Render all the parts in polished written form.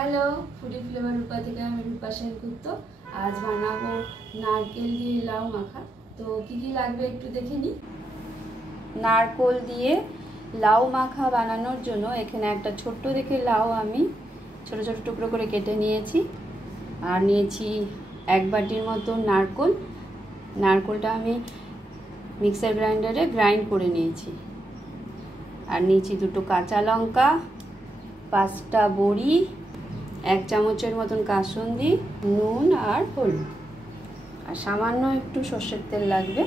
Hello foodie flavour रूपा থেকে আমি রূপা সেনগুপ্ত। आज বানাবো নারকেল দিয়ে লাউ মাখা। তো কি কি লাগবে একটু দেখে নি। নারকেল দিয়ে লাউ মাখা বানানোর জন্য এখানে একটা ছোট্ট দেখে লাউ আমি ছোট ছোট টুকরো করে কেটে নিয়েছি। আর নিয়েছি এক বাটির মতো নারকেল। নারকেলটা আমি মিক্সার গ্রাইন্ডারে গ্রাইন্ড করে নিয়েছি। আর নিয়েছি দুটো কাঁচা লঙ্কা, 5টা বড়ি, 1 চামচের মতন কাসুন্দি, নুন আর হলুদ, আর সামান্য একটু সর্ষের তেল লাগবে।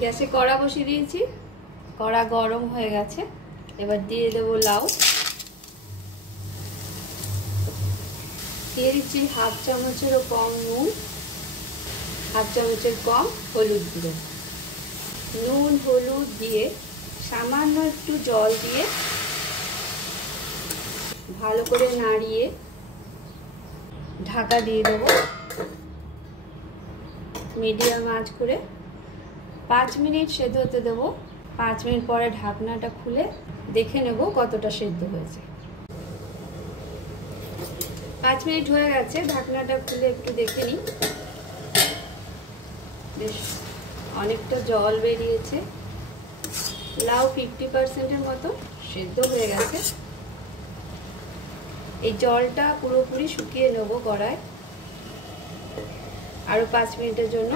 গ্যাসে কড়া বসিয়ে দিয়েছি, কড়া গরম হয়ে গেছে। এবার দিয়ে দেবো লাউ। দিয়ে দিচ্ছি 1/2 চামচেরও কম নুন, 1/2 চামচের কম হলুদ গুঁড়ো। নুন হলুদ দিয়ে সামান্য একটু জল দিয়ে ভালো করে নাড়িয়ে ঢাকা দিয়ে দেবো মিডিয়াম আঁচ করে। 5 মিনিট সেদ্ধ হতে দেবো। 5 মিনিট পরে ঢাকনাটা খুলে দেখে নেব কতটা সেদ্ধ হয়েছে। 5 মিনিট হয়ে গেছে, ঢাকনাটা খুলে একটু দেখে নিই। বেশ অনেকটা জল বেরিয়েছে। লাউ 50%-এর মতো সেদ্ধ হয়ে গেছে। এই জলটা পুরোপুরি শুকিয়ে নেব কড়ায়। আরো 5 মিনিটের জন্য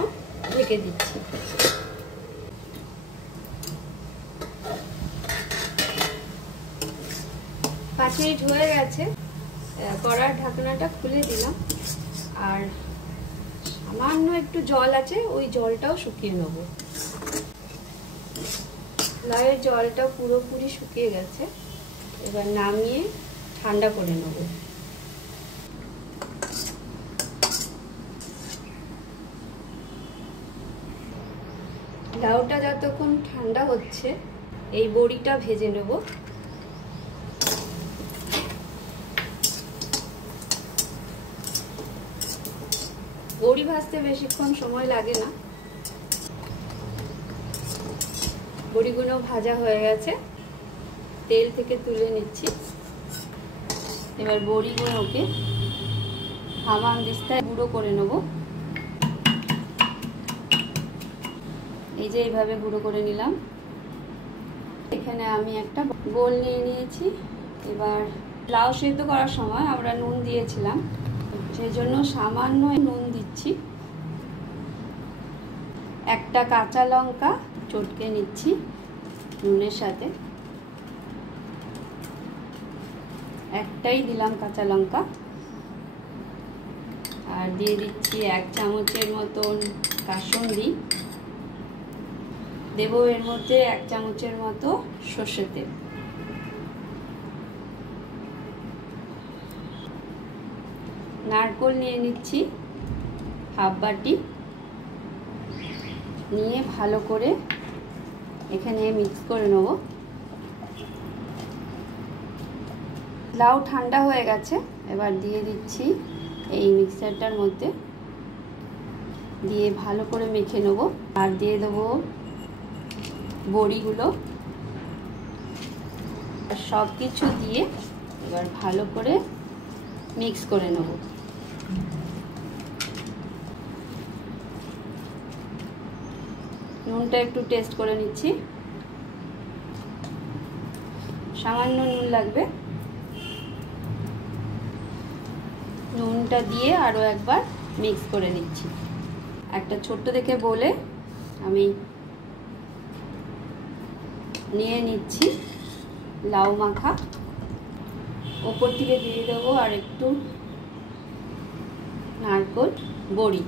ঢেকে দিচ্ছি। 5 মিনিট হয়ে গেছে, কড়ার ঢাকনাটা খুলে দিলাম। আর সামান্য একটু জল আছে, ওই জলটাও শুকিয়ে নেব। লাউয়ের জলটা পুরোপুরি শুকিয়ে গেছে। এবার নামিয়ে ঠান্ডা করে নেব। লাউটা যতক্ষণ ঠান্ডা হচ্ছে এই বড়িটা ভেজে নেব। বড়ি ভাজতে বেশিক্ষণ সময় লাগে না। বড়িগুলো ভাজা হয়ে গেছে, তেল থেকে তুলে নিচ্ছি। এবার বড়িগুলোকে হামানদিস্তায় গুঁড়ো করে নেব। এই যে এইভাবে গুঁড়ো করে নিলাম। এখানে আমি একটা বোল নিয়ে নিয়েছি। এবার লাউ সেদ্ধ করার সময় আমরা নুন দিয়েছিলাম, সেই জন্য সামান্য নুন দিচ্ছি। একটা কাঁচা লঙ্কা চটকে নিচ্ছি নুনের সাথে। একটাই দিলাম কাঁচা লঙ্কা। আর দিয়ে দিচ্ছি 1 চামচের মতন কাসুন্দি। দেব এর মধ্যে 1 চামচের মতো সর্ষের তেল। নারকেল নিয়ে নিচ্ছি 1/2 বাটি। নিয়ে ভালো করে এখানে মিক্স করে নেব। লাউ ঠান্ডা হয়ে গেছে, এবার দিয়ে দিচ্ছি এই মিক্সারটার মধ্যে। দিয়ে ভালো করে মেখে নেব। আর দিয়ে দেবো বড়িগুলো। সব কিছু দিয়ে এবার ভালো করে মিক্স করে নেব। নুনটা একটু টেস্ট করে নিচ্ছি। সামান্য নুন লাগবে। নুনটা দিয়ে আরো একবার মিক্স করে নিচ্ছি। একটা ছোট্ট দেখে বলে আমি নিয়ে নিচ্ছি লাউ মাখা। ওপর থেকে দিয়ে দেবো আর একটু নারকেল বড়ি।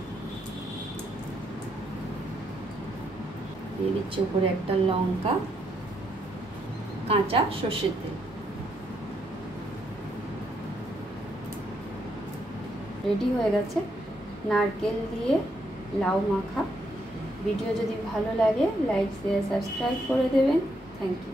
দিয়ে দিচ্ছি উপরে একটা লঙ্কা, কাঁচা সর্ষের তেল। রেডি হয়ে গেছে নারকেল দিয়ে লাউ মাখা। ভিডিও যদি ভালো লাগে লাইক শেয়ার সাবস্ক্রাইব করে দেবেন। Thank you.